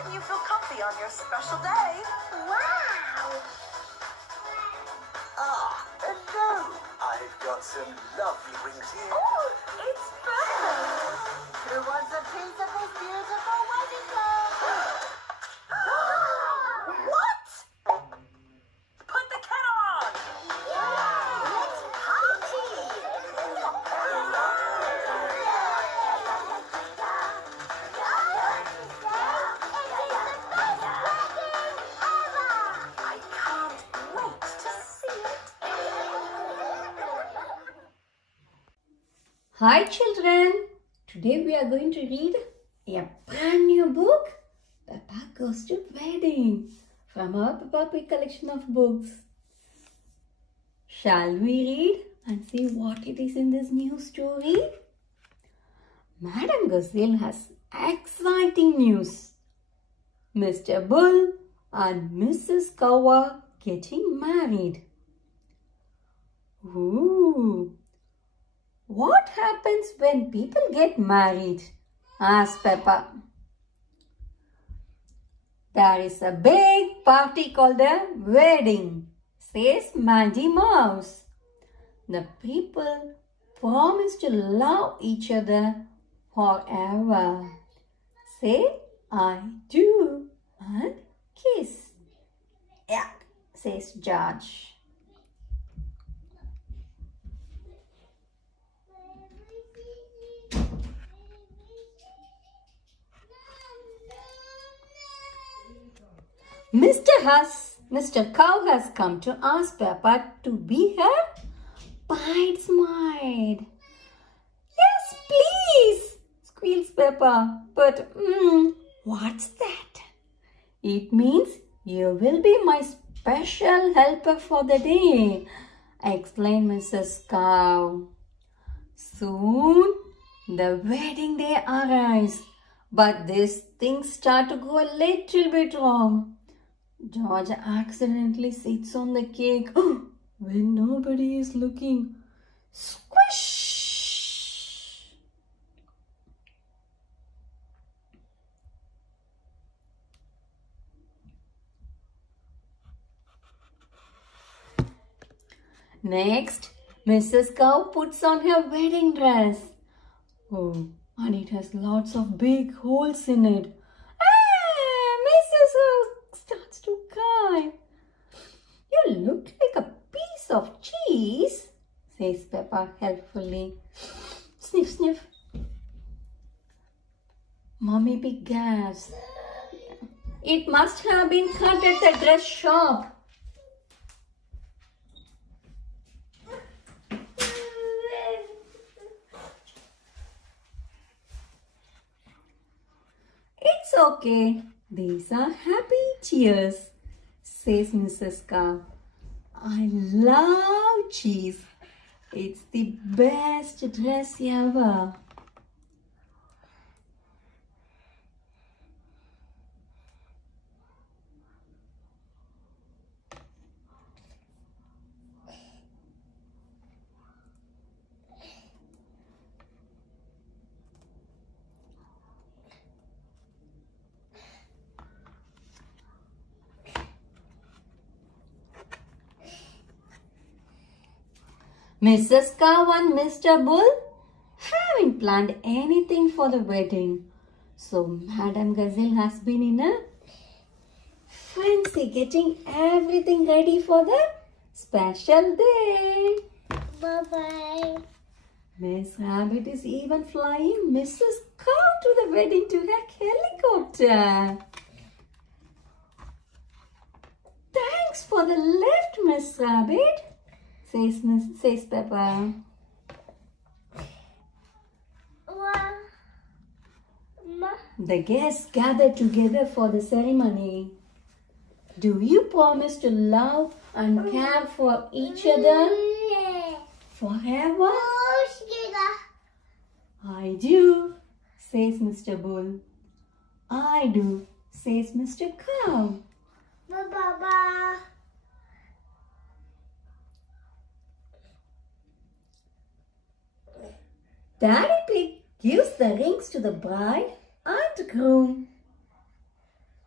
making you feel comfy on your special day. Wow! Hello. I've got some lovely rings here. Oh, it's perfect! Who wants a piece of this beautiful wedding cake? What? Put the kettle on. Let's party! I can't wait to see it. Hi children, today we are going to read a brand new book, Peppa Goes to Wedding, from our Peppa Pig collection of books. Shall we read and see what it is in this new story? Madam Gazelle has exciting news. Mr. Bull and Mrs. Cow are getting married. Ooh! What happens when people get married? Asked Peppa. There is a big party called a wedding, says Maggie Mouse. The people promise to love each other forever. Say, I do, and kiss. Yuck, says George. Mr. Cow has come to ask Peppa to be her bridesmaid. Yes, please, squeals Peppa. But, what's that? It means you will be my special helper for the day, explained Mrs. Cow. Soon, the wedding day arrives, but these things start to go a little bit wrong. George accidentally sits on the cake when nobody is looking. Squish! Next, Mrs. Cow puts on her wedding dress. Oh, and it has lots of big holes in it. Mrs. Cow starts to cry. You look like a piece of cheese, says Peppa helpfully. Sniff, sniff. Mummy Pig gasps. It must have been cut at the dress shop. It's okay. These are happy tears, says Mrs. Cow. I love cheese. It's the best dress ever. Mrs. Cow and Mr. Bull haven't planned anything for the wedding. So Madam Gazelle has been in a frenzy getting everything ready for the special day. Bye-bye. Miss Rabbit is even flying Mrs. Cow to the wedding to her helicopter. Thanks for the lift, Miss Rabbit, says Peppa. The guests gather together for the ceremony. Do you promise to love and care for each other forever? I do, says Mr. Bull. I do, says Mr. Cow. Bye-bye. Daddy Pig gives the rings to the bride and groom.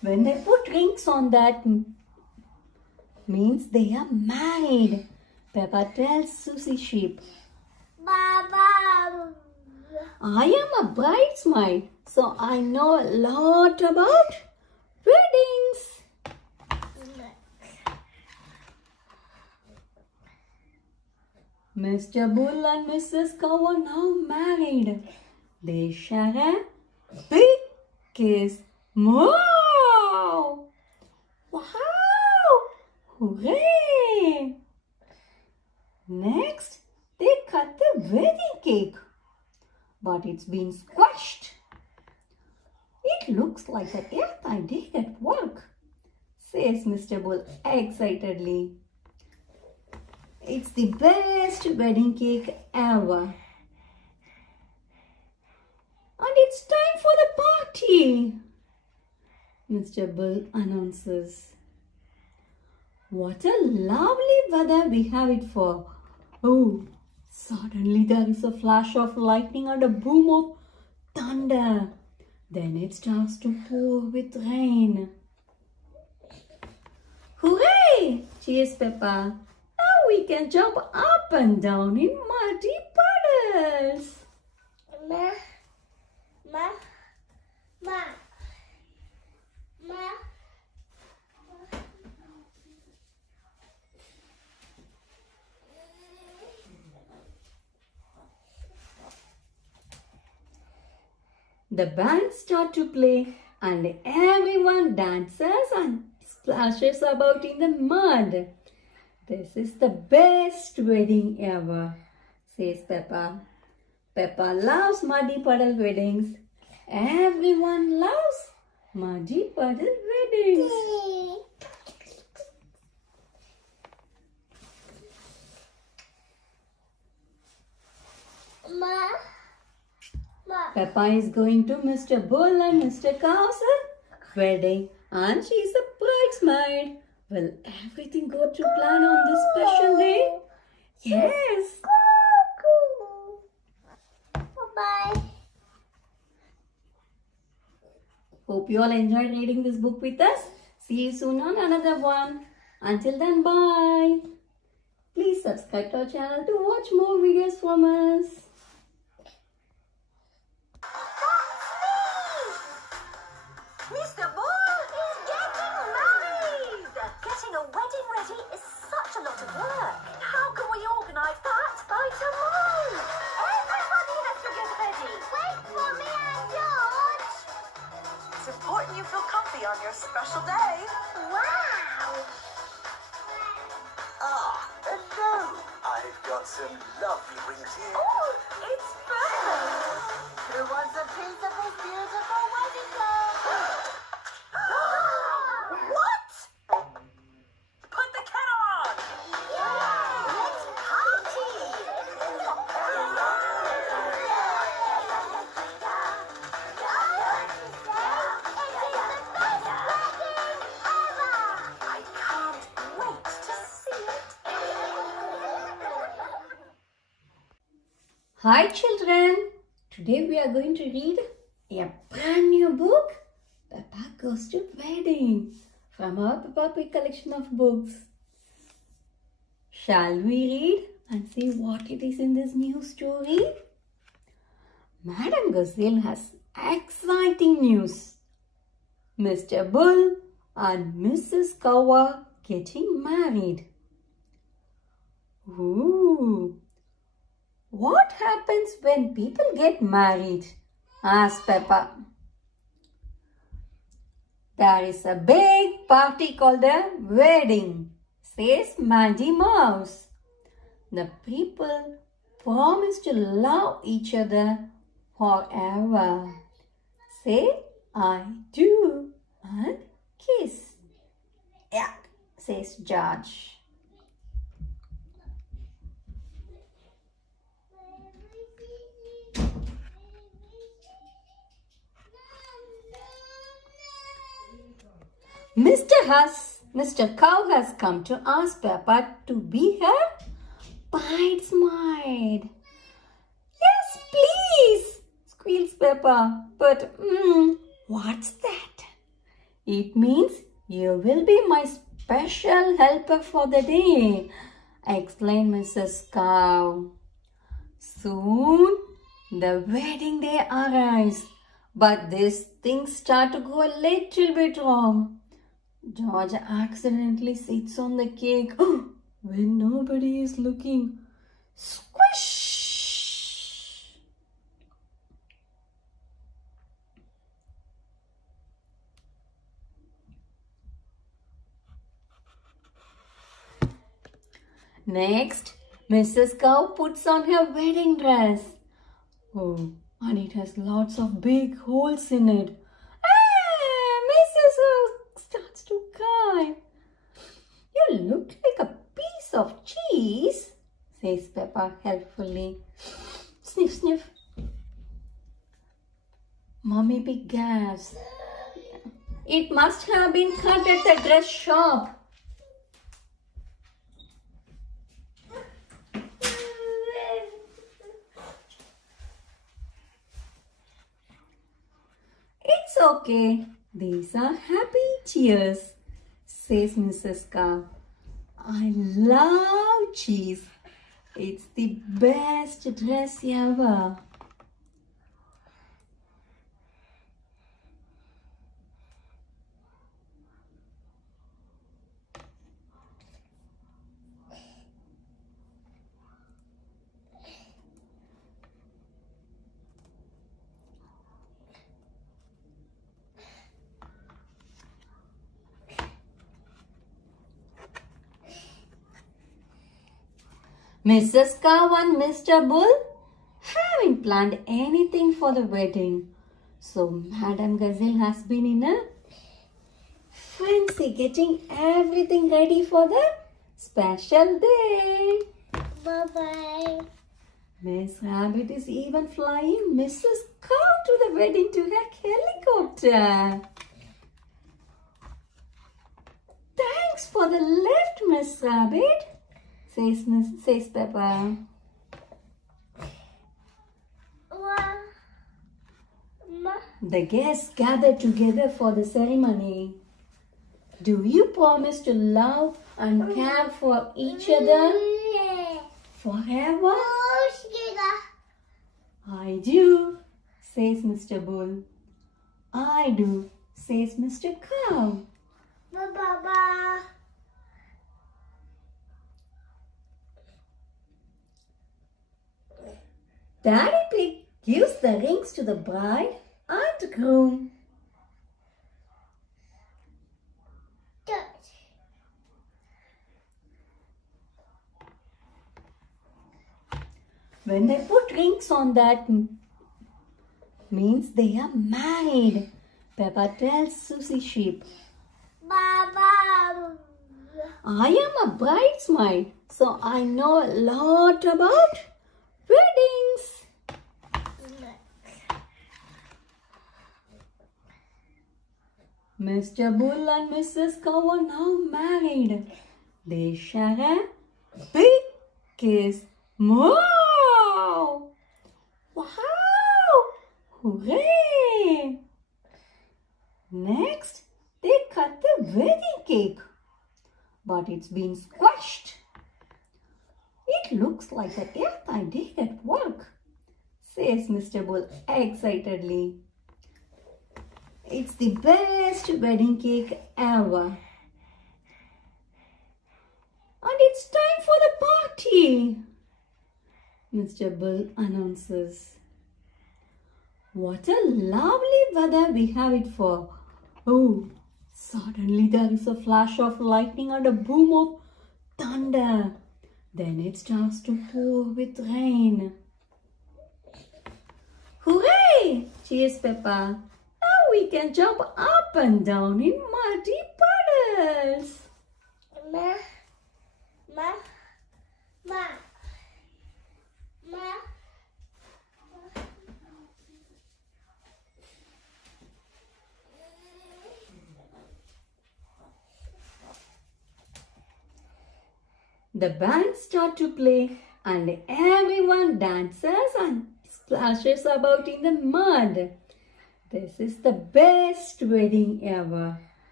When they put rings on that, means they are married. Peppa tells Susie Sheep, Baba. I am a bridesmaid, so I know a lot about weddings. Mr. Bull and Mrs. Cow are now married. They share a big kiss. Wow! Wow! Hooray! Next, they cut the wedding cake. But it's been squashed. It looks like an airtight day at work, says Mr. Bull excitedly. It's the best wedding cake ever. And it's time for the party, Mr. Bull announces. What a lovely weather we have it for. Oh, suddenly there is a flash of lightning and a boom of thunder. Then it starts to pour with rain. Hooray! Cheers, Peppa. Now we can jump up and down in muddy puddles. Ma. Ma. Ma. Ma. The band start to play and everyone dances and splashes about in the mud. This is the best wedding ever, says Peppa. Peppa loves muddy puddle weddings. Everyone loves muddy puddle weddings. Ma. Ma. Peppa is going to Mr. Bull and Mr. Cow's wedding and she's a bridesmaid. Will everything go to plan on this special day? Yes. Bye-bye. Hope you all enjoyed reading this book with us. See you soon on another one. Until then, bye. Please subscribe to our channel to watch more videos from us. Mr. Bull is getting married! Getting a wedding ready is such a lot of work. How can we organise that by tomorrow? Everybody has to get ready. Wait for me and George. It's important you feel comfy on your special day. Wow. Hello. I've got some lovely rings here. Oh, it's perfect. Who wants a piece of this beautiful wedding cake? What? Put the kettle on! Let's party! I can't wait to see it. Hi children. Today we are going to read a brand new book, Peppa Goes to Wedding, from our Peppa Pig collection of books. Shall we read and see what it is in this new story? Madam Gazelle has exciting news. Mr. Bull and Mrs. Cow are getting married. Ooh! What happens when people get married? Asked Peppa. There is a big party called a wedding, says Mandy Mouse. The people promise to love each other forever. Say, I do, and kiss. Yeah, says George. Mr. Cow has come to ask Peppa to be her bridesmaid. Yes, please, squeals Peppa. But, what's that? It means you will be my special helper for the day, explained Mrs. Cow. Soon the wedding day arrives, but these things start to go a little bit wrong. George accidentally sits on the cake when nobody is looking. Squish! Next, Mrs. Cow puts on her wedding dress. Oh, and it has lots of big holes in it. Mrs. Cow starts to cry. You look like a piece of cheese, says Peppa helpfully. Sniff, sniff. Mummy Pig gasps. It must have been cut at the dress shop. It's okay. These are happy tears, says Mrs. Cow. I love cheese. It's the best dress ever. Mrs. Cow and Mr. Bull haven't planned anything for the wedding. So Madam Gazelle has been in a frenzy getting everything ready for the special day. Bye-bye. Miss Rabbit is even flying Mrs. Cow to the wedding to her helicopter. Thanks for the lift, Miss Rabbit, says Peppa. The guests gather together for the ceremony. Do you promise to love and care for each other forever? I do, says Mr. Bull. I do, says Mr. Cow. Bye-bye. Daddy Pig gives the rings to the bride and groom. When they put rings on that means they are married. Peppa tells Susie Sheep. Bye-bye. I am a bridesmaid, so I know a lot about weddings. Mr. Bull and Mrs. Cow are now married. They share a big kiss. Wow! Wow! Hooray! Next, they cut the wedding cake. But it's been squashed. It looks like an airtight day at work, says Mr. Bull excitedly. It's the best wedding cake ever. And it's time for the party, Mr. Bull announces. What a lovely weather we have it for. Oh, suddenly there is a flash of lightning and a boom of thunder. Then it starts to pour with rain. Hooray! Cheers, Peppa. Now we can jump up and down in muddy puddles. Ma. The band start to play and everyone dances and splashes about in the mud. This is the best wedding ever.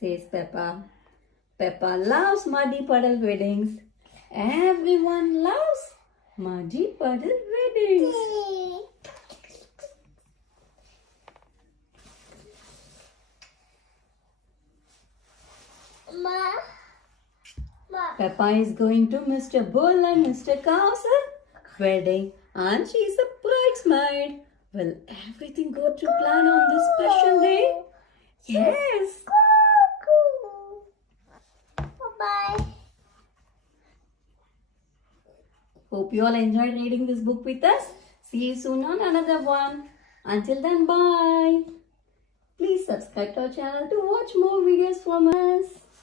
says Peppa. Peppa loves muddy puddle weddings. Everyone loves muddy puddle weddings. Peppa is going to Mr. Bull and Mr. Cow's wedding and she's a bridesmaid. Will everything go to plan on this special day? Yes. Bye-bye. Hope you all enjoyed reading this book with us. See you soon on another one. Until then, bye. Please subscribe to our channel to watch more videos from us.